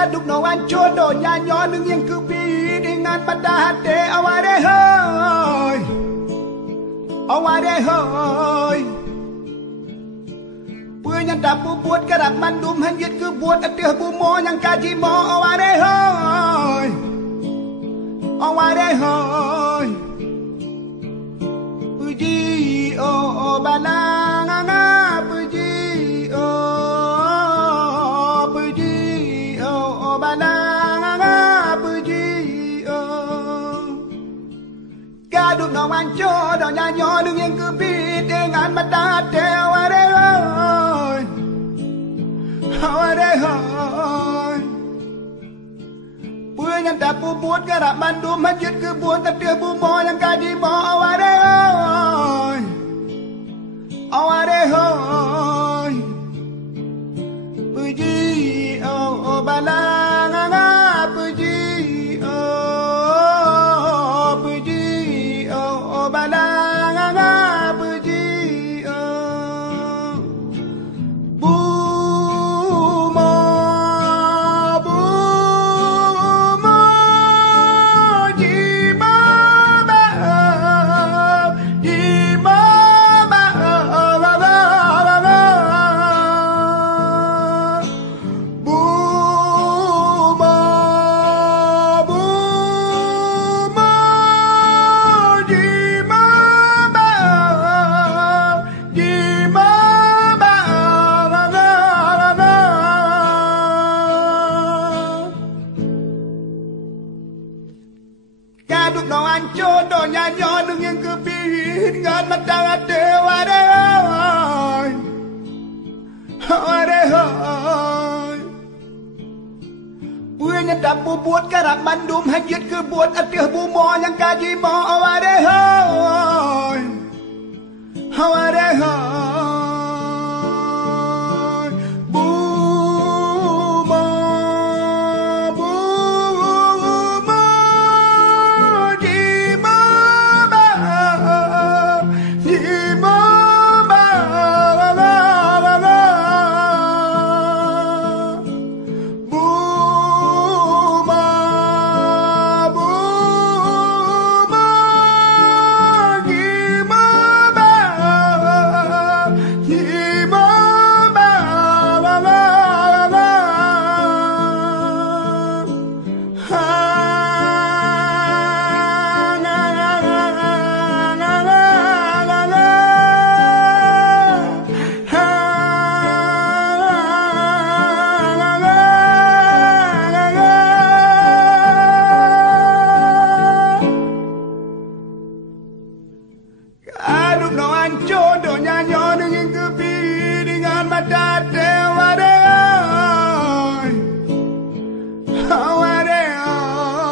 Kaduk no ancodo nyanyo nung yang kubi dengan pada hati aware hoy aware hoy punya dapu buat kerap mandum hanjit ke buat atih bumo yang kaji mo aware hoy aware hoy puji oh balang puji Kaduk no anco do nyanyo nung yang kebi dengan mata hati aware hoy aware hoy punya dapu buat kerap mandum hanjit ke buat atih bumo yang kaji mo aware hoy aware hoy puji oh balang puji balang puji bumo jima ba Kaduk no anco do nyanyo nung yang kepingin dengan mata hati aware hoy aware hoy punya dapu buat kerap mandum hanjit ke buat atih bumo yang kaji mo aware hoy aware hoy bumo Kaduk no anco do nyanyo nung yang kebi dengan mata hati aware hoy aware hoy